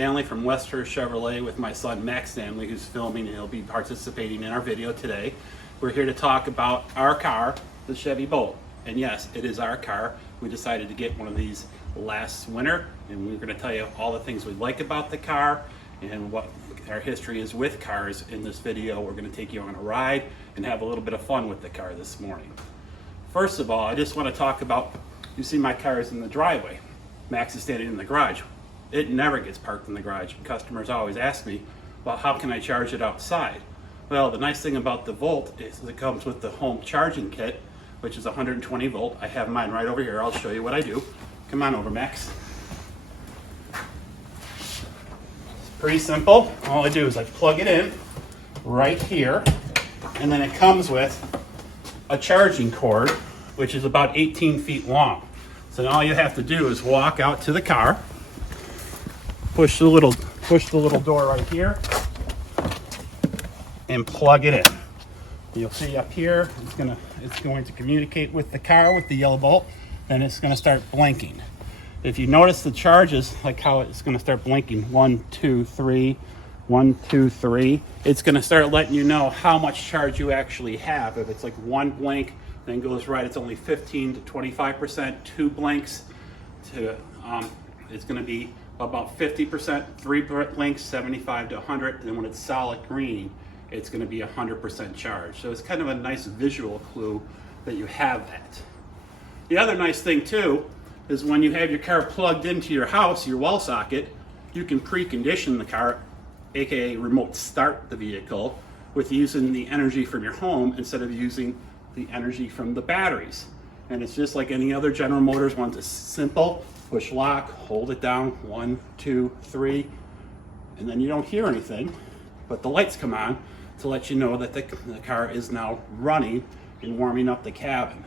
Stanley from Herr Chevrolet with my son Max Stanley, who's filming and he'll be participating in our video today. We're here to talk about our car, the Chevy Bolt. And yes, it is our car. We decided to get one of these last winter, and we're going to tell you all the things we like about the car and what our history is with cars in this video. We're going to take you on a ride and have a little bit of fun with the car this morning. First of all, I just want to talk about, you see my car is in the driveway. Max is standing in the garage. It never gets parked in the garage. Customers always ask me, well, how can I charge it outside? Well, the nice thing about the Volt is it comes with the home charging kit, which is 120 volt. I have mine right over here. I'll show you what I do. Come on over, Max. It's pretty simple. All I do is I plug it in right here, and then it comes with a charging cord, which is about 18 feet long. So now all you have to do is walk out to the car, push the little door right here, and plug it in. You'll see up here, it's going to communicate with the car with the yellow bolt, then it's going to start blinking. If you notice the charges, like how it's going to start blinking, 1, 2, 3, 1, 2, 3, it's going to start letting you know how much charge you actually have. If it's like one blink, then goes right, it's only 15 to 25%. 2 blinks, it's going to be about 50%. 3 blinks, 75 to 100. And when it's solid green, it's going to be 100% charged. So it's kind of a nice visual clue that you have that. The other nice thing too is when you have your car plugged into your house, your wall socket, you can precondition the car, aka remote start the vehicle, with using the energy from your home instead of using the energy from the batteries. And it's just like any other General Motors one. It's simple, push lock, hold it down, 1, 2, 3, and then you don't hear anything, but the lights come on to let you know that the car is now running and warming up the cabin.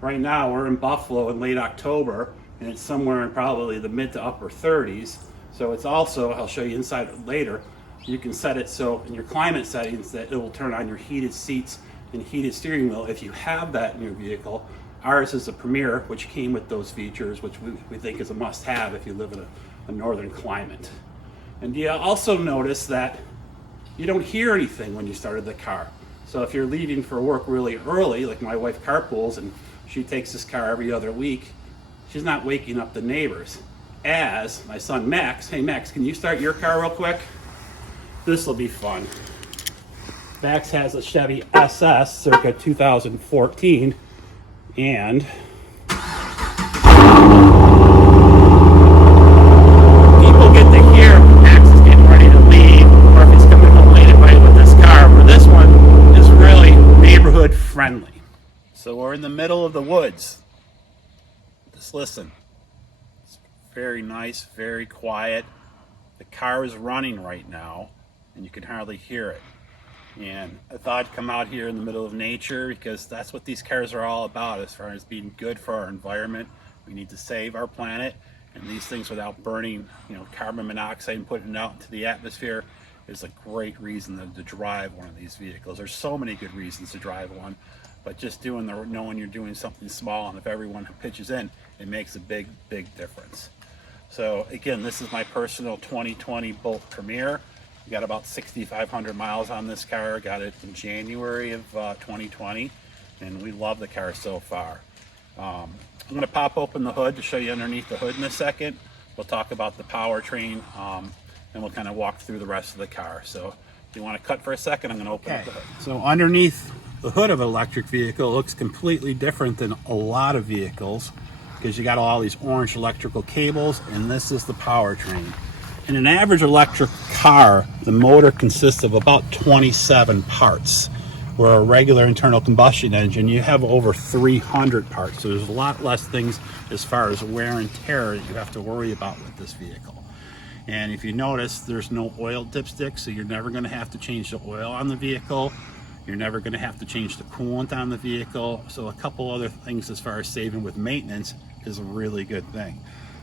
Right now we're in Buffalo in late October, and it's somewhere in probably the mid to upper 30s. So it's also, I'll show you inside later, you can set it so in your climate settings that it will turn on your heated seats and heated steering wheel if you have that in your vehicle. Ours is a Premier, which came with those features, which we think is a must-have if you live in a northern climate. And you also notice that you don't hear anything when you started the car. So if you're leaving for work really early, like my wife carpools and she takes this car every other week, she's not waking up the neighbors. As my son Max, hey Max, can you start your car real quick? This will be fun. Max has a Chevy SS circa 2014, and people get to hear Max is getting ready to leave, or if he's coming home late at night with this car. But this one is really neighborhood friendly. So we're in the middle of the woods. Just listen. It's very nice, very quiet. The car is running right now, and you can hardly hear it. And I thought I'd come out here in the middle of nature because that's what these cars are all about as far as being good for our environment. We need to save our planet, and these things without burning, carbon monoxide and putting it out into the atmosphere is a great reason to drive one of these vehicles. There's so many good reasons to drive one, but just knowing you're doing something small, and if everyone pitches in, it makes a big, big difference. So again, this is my personal 2020 Bolt Premier. We got about 6,500 miles on this car. Got it in January of 2020, and we love the car so far. I'm going to pop open the hood to show you underneath the hood in a second. We'll talk about the powertrain, and we'll kind of walk through the rest of the car. So if you want to cut for a second, I'm going to open up the hood. So underneath the hood of an electric vehicle looks completely different than a lot of vehicles because you got all these orange electrical cables, and this is the powertrain. In an average electric car, the motor consists of about 27 parts, where a regular internal combustion engine, you have over 300 parts. So there's a lot less things as far as wear and tear that you have to worry about with this vehicle. And if you notice, there's no oil dipstick, so you're never going to have to change the oil on the vehicle. You're never going to have to change the coolant on the vehicle. So a couple other things as far as saving with maintenance is a really good thing.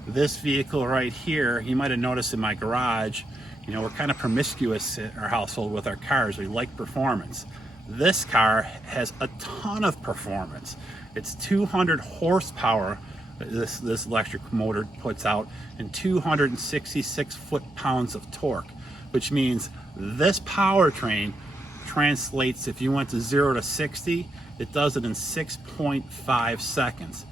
This vehicle right here, you might have noticed in my garage, we're kind of promiscuous in our household with our cars. We like performance. This car has a ton of performance. It's 200 horsepower this electric motor puts out, and 266 foot-pounds of torque, which means this powertrain translates, if you went to 0 to 60, it does it in 6.5 seconds.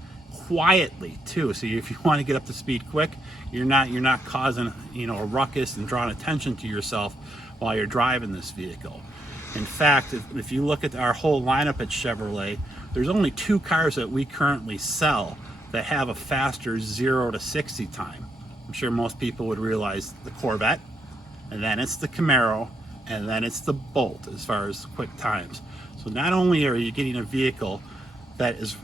Quietly too, so if you want to get up to speed quick, you're not causing, you know, a ruckus and drawing attention to yourself while you're driving this vehicle. In fact, if you look at our whole lineup at Chevrolet, there's only 2 cars that we currently sell that have a faster 0 to 60 time. I'm sure most people would realize the Corvette, and then it's the Camaro, and then it's the Bolt as far as quick times. So not only are you getting a vehicle that is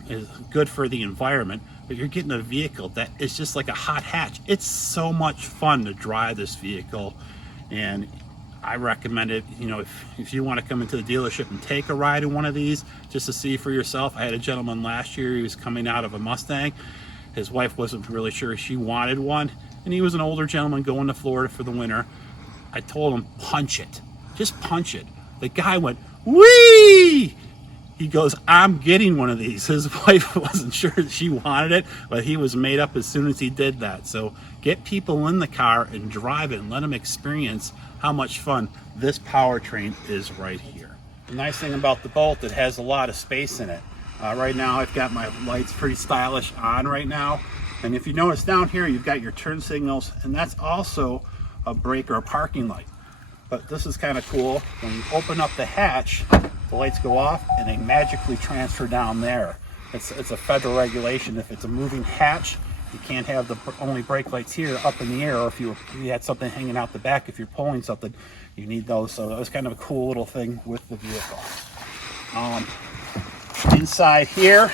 good for the environment, but you're getting a vehicle that is just like a hot hatch. It's so much fun to drive this vehicle, and I recommend it. You know, if you want to come into the dealership and take a ride in one of these just to see for yourself. I had a gentleman last year, he was coming out of a Mustang. His wife wasn't really sure she wanted one, and he was an older gentleman going to Florida for the winter. I told him, punch it, just punch it. The guy went, whee! He goes, I'm getting one of these. His wife wasn't sure that she wanted it, but he was made up as soon as he did that. So get people in the car and drive it and let them experience how much fun this powertrain is right here. The nice thing about the Bolt, it has a lot of space in it. Right now I've got my lights pretty stylish on right now. And if you notice down here, you've got your turn signals, and that's also a brake or a parking light. But this is kind of cool. When you open up the hatch, the lights go off and they magically transfer down there. It's a federal regulation. If it's a moving hatch, you can't have the only brake lights here up in the air, or if you had something hanging out the back, if you're pulling something, you need those. So that was kind of a cool little thing with the vehicle. Inside here,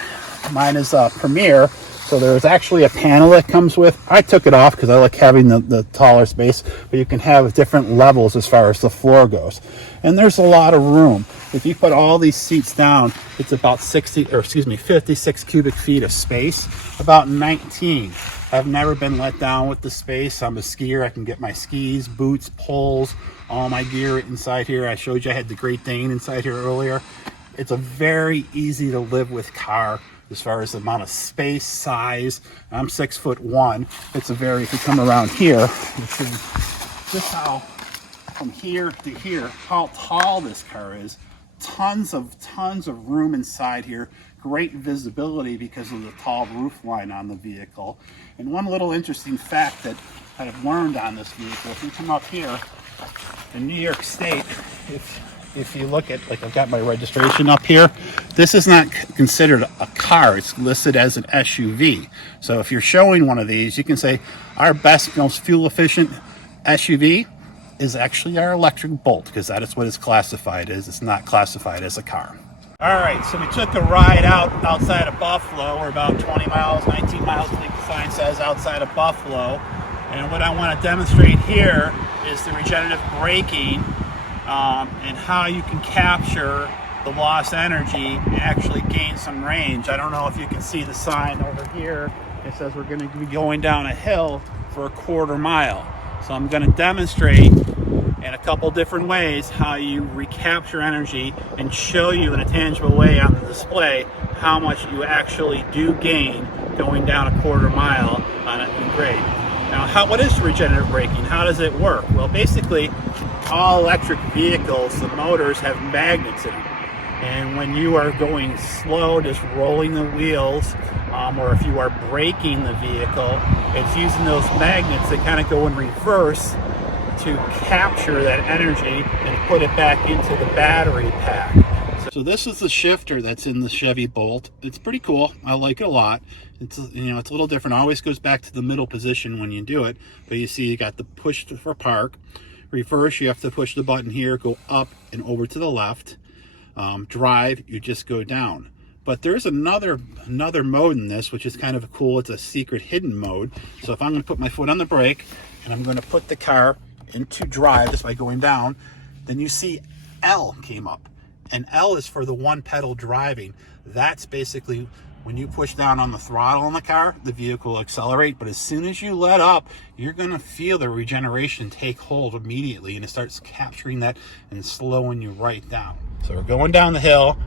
mine is Premier. So there's actually a panel that comes with. I took it off because I like having the taller space, but you can have different levels as far as the floor goes. And there's a lot of room. If you put all these seats down, it's about 56 cubic feet of space, about 19. I've never been let down with the space. I'm a skier. I can get my skis, boots, poles, all my gear inside here. I showed you I had the Great Dane inside here earlier. It's a very easy to live with car as far as the amount of space, size. I'm 6'1". It's a very, if you come around here, you see just how from here to here, how tall this car is. Tons of room inside here. Great visibility because of the tall roof line on the vehicle. And one little interesting fact that I've learned on this vehicle, if you come up here in New York State, if you look at, like, I've got my registration up here, this is not considered a car. It's listed as an SUV. So if you're showing one of these, you can say our best, most fuel efficient SUV is actually our electric Bolt, because that is what it's classified as. It's not classified as a car. All right, so we took a ride outside of Buffalo. We're about 20 miles, 19 miles, I think the sign says, outside of Buffalo. And what I want to demonstrate here is the regenerative braking, and how you can capture the lost energy and actually gain some range. I don't know if you can see the sign over here. It says we're going to be going down a hill for a quarter mile. So I'm going to demonstrate in a couple different ways how you recapture energy and show you in a tangible way on the display how much you actually do gain going down a quarter mile on a grade. Now, what is regenerative braking? How does it work? Well, basically, all electric vehicles, the motors have magnets in them. And when you are going slow, just rolling the wheels, or if you are braking the vehicle, it's using those magnets that kind of go in reverse to capture that energy and put it back into the battery pack. So this is the shifter that's in the Chevy Bolt. It's pretty cool. I like it a lot. It's, you know, it's a little different. It always goes back to the middle position when you do it. But you see you got the push for park. Reverse, you have to push the button here, go up and over to the left. Drive, you just go down. But there's another mode in this, which is kind of cool. It's a secret hidden mode. So if I'm going to put my foot on the brake and I'm going to put the car into drive just by going down, then you see L came up. And L is for the one pedal driving. That's basically when you push down on the throttle on the car, the vehicle will accelerate. But as soon as you let up, you're going to feel the regeneration take hold immediately, and it starts capturing that and slowing you right down. So we're going down the hill.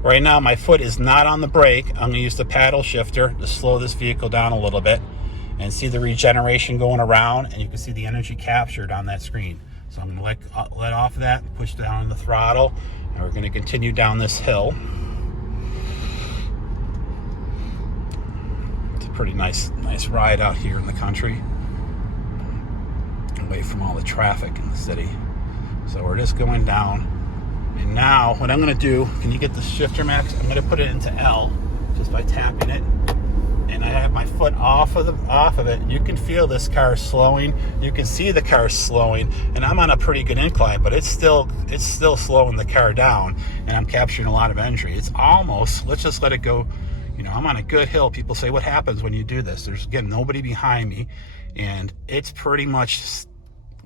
Right now, my foot is not on the brake. I'm gonna use the paddle shifter to slow this vehicle down a little bit and see the regeneration going around, and you can see the energy captured on that screen. So I'm gonna let off of that, push down the throttle, and we're gonna continue down this hill. It's a pretty nice ride out here in the country, away from all the traffic in the city. So we're just going down. And now what I'm going to do, can you get the shifter, Max? I'm going to put it into L just by tapping it. And I have my foot off of it. And you can feel this car slowing. You can see the car slowing. And I'm on a pretty good incline, but it's still slowing the car down. And I'm capturing a lot of energy. It's almost, let's just let it go. You know, I'm on a good hill. People say, what happens when you do this? There's, again, nobody behind me. And it's pretty much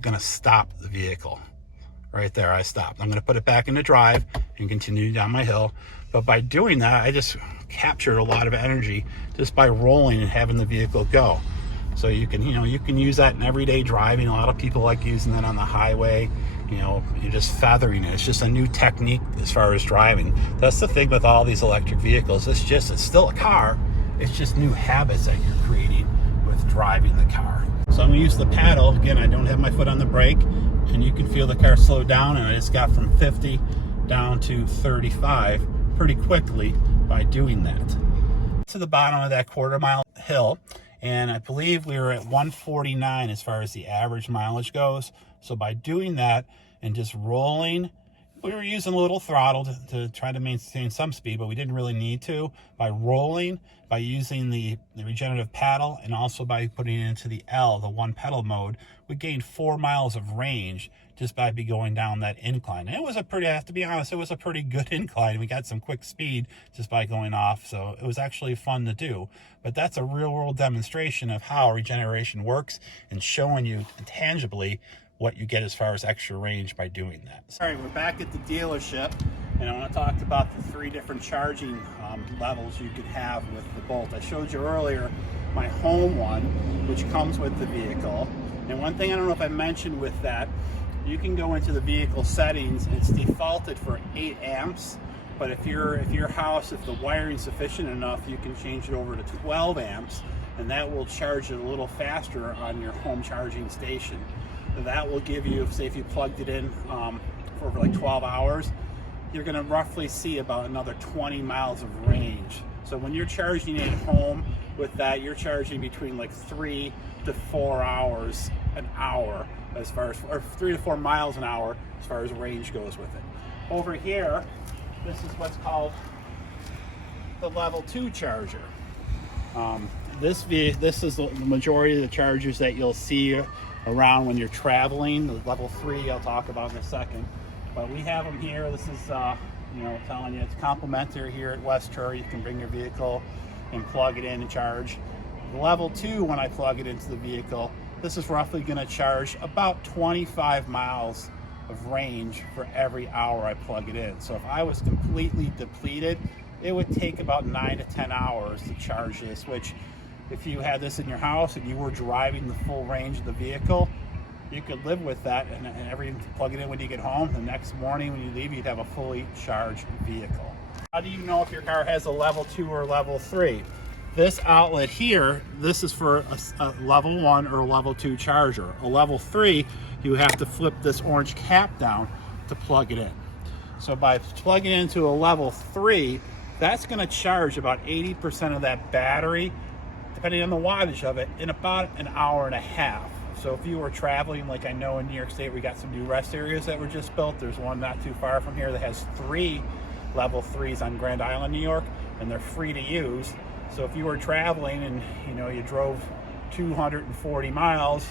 going to stop the vehicle. Right there, I stopped. I'm going to put it back into drive and continue down my hill. But by doing that, I just captured a lot of energy just by rolling and having the vehicle go. So you can use that in everyday driving. A lot of people like using that on the highway. You know, you're just feathering it. It's just a new technique as far as driving. That's the thing with all these electric vehicles. It's still a car. It's just new habits that you're creating with driving the car. So I'm going to use the paddle. Again, I don't have my foot on the brake. And you can feel the car slow down, and I just got from 50 down to 35 pretty quickly by doing that. To the bottom of that quarter-mile hill, and I believe we were at 149 as far as the average mileage goes. So by doing that and just rolling, we were using a little throttle to try to maintain some speed, but we didn't really need to. By rolling, by using the regenerative paddle, and also by putting it into the L, the one pedal mode, we gained 4 miles of range just by going down that incline. And it was I have to be honest, it was a pretty good incline. We got some quick speed just by going off, so it was actually fun to do. But that's a real-world demonstration of how regeneration works and showing you tangibly what you get as far as extra range by doing that. All right, we're back at the dealership, and I want to talk about the 3 different charging levels you could have with the Bolt. I showed you earlier my home one, which comes with the vehicle. And one thing I don't know if I mentioned with that, you can go into the vehicle settings. It's defaulted for 8 amps, but if your house, if the wiring's sufficient enough, you can change it over to 12 amps, and that will charge it a little faster on your home charging station. That will give you, say if you plugged it in for like 12 hours, you're going to roughly see about another 20 miles of range. So when you're charging at home with that, you're charging between like 3 to 4 hours an hour as far as, or 3 to 4 miles an hour as far as range goes with it. Over here, this is what's called the level 2 charger. This is the majority of the chargers that you'll see around when you're traveling. The level 3 I'll talk about in a second, but we have them here. This is telling you it's complimentary here at Western. You can bring your vehicle and plug it in and charge. The level 2, when I plug it into the vehicle, this is roughly going to charge about 25 miles of range for every hour I plug it in. So if I was completely depleted, it would take about 9 to 10 hours to charge this, which if you had this in your house and you were driving the full range of the vehicle, you could live with that, and plug it in when you get home. The next morning when you leave, you'd have a fully charged vehicle. How do you know if your car has a level 2 or level 3? This outlet here, this is for a level 1 or a level 2 charger. A level 3, you have to flip this orange cap down to plug it in. So by plugging into a level 3, that's going to charge about 80% of that battery, depending on the wattage of it, in about an hour and a half. So if you were traveling, like I know in New York State, we got some new rest areas that were just built. There's one not too far from here that has 3 level 3s on Grand Island, New York, and they're free to use. So if you were traveling and you drove 240 miles,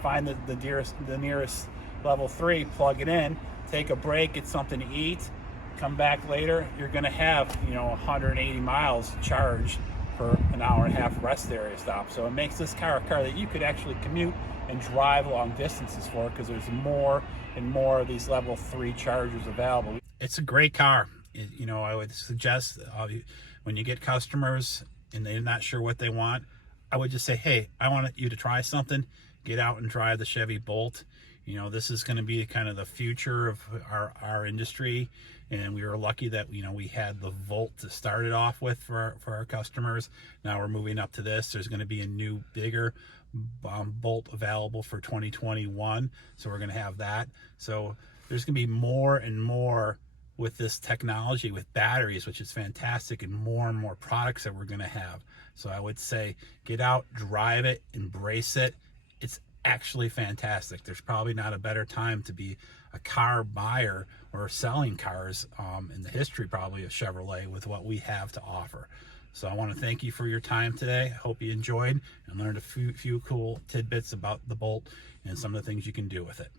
find the nearest level 3, plug it in, take a break, get something to eat, come back later, you're going to have 180 miles charged for an hour and a half rest area stop. So it makes this car a car that you could actually commute and drive long distances for, because there's more and more of these level 3 chargers available. It's a great car. I would suggest when you get customers and they're not sure what they want, I would just say, hey, I want you to try something. Get out and drive the Chevy Bolt. You know, this is going to be kind of the future of our industry, and we were lucky that, you know, we had the Volt to start it off with for our customers. Now we're moving up to this. There's going to be a new, bigger Bolt available for 2021, so we're going to have that. So there's going to be more and more with this technology with batteries, which is fantastic, and more products that we're going to have. So I would say get out, drive it, embrace it. It's actually fantastic. There's probably not a better time to be a car buyer or selling cars in the history probably of Chevrolet with what we have to offer. So I want to thank you for your time today. I hope you enjoyed and learned a few cool tidbits about the Bolt and some of the things you can do with it.